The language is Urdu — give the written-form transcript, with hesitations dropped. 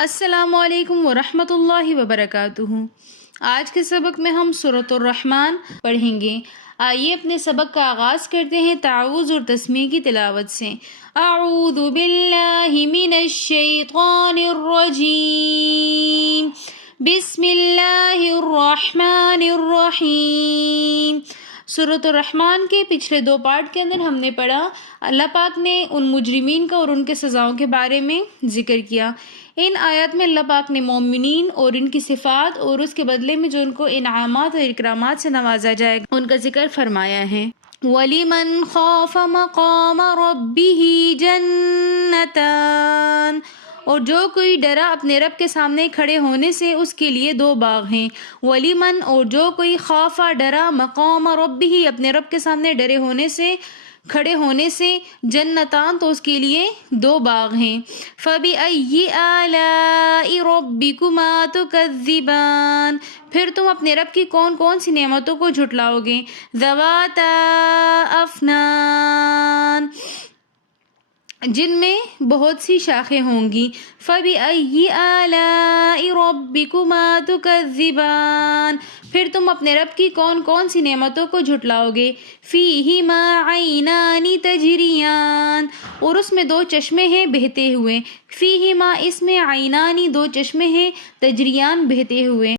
السلام علیکم ورحمۃ اللہ وبرکاتہ۔ آج کے سبق میں ہم سورۃ الرحمن پڑھیں گے۔ آئیے اپنے سبق کا آغاز کرتے ہیں تعوذ اور تسمیہ کی تلاوت سے۔ اعوذ باللہ من الشیطان الرجیم، بسم اللہ الرحمن الرحیم۔ سورۃ الرحمن کے پچھلے دو پارٹ کے اندر ہم نے پڑھا، اللہ پاک نے ان مجرمین کا اور ان کے سزاؤں کے بارے میں ذکر کیا۔ ان آیات میں اللہ پاک نے مومنین اور ان کی صفات اور اس کے بدلے میں جو ان کو انعامات اور اکرامات سے نوازا جائے گا ان کا ذکر فرمایا ہے۔ وَلِمَنْ خَافَ مَقَامَ رَبِّهِ جَنَّتَانِ، اور جو کوئی ڈرا اپنے رب کے سامنے کھڑے ہونے سے اس کے لیے دو باغ ہیں۔ وَلِمَنْ، اور جو کوئی خافا ڈرا مقام ربہ، اپنے رب کے سامنے ڈرے ہونے سے کھڑے ہونے سے، جنتان، تو اس کے لیے دو باغ ہیں۔ فَبِأَيِّ آلَاءِ رَبِّكُمَا تُكَذِّبَانِ، پھر تم اپنے رب کی کون کون سی نعمتوں کو جھٹلاؤ گے۔ ذَوَاتَا أَفْنَانٍ، جن میں بہت سی شاخیں ہوں گی۔ فَبِأَيِّ آلَاءِ رَبِّكُمَا تُكَذِّبَانِ، پھر تم اپنے رب کی کون کون سی نعمتوں کو جھٹلاؤ گے۔ فِيهِمَا عَيْنَانِ تَجْرِيَانِ، اور اس میں دو چشمے ہیں بہتے ہوئے۔ فِيهِمَا، اس میں عینانی دو چشمے ہیں، تجریان بہتے ہوئے۔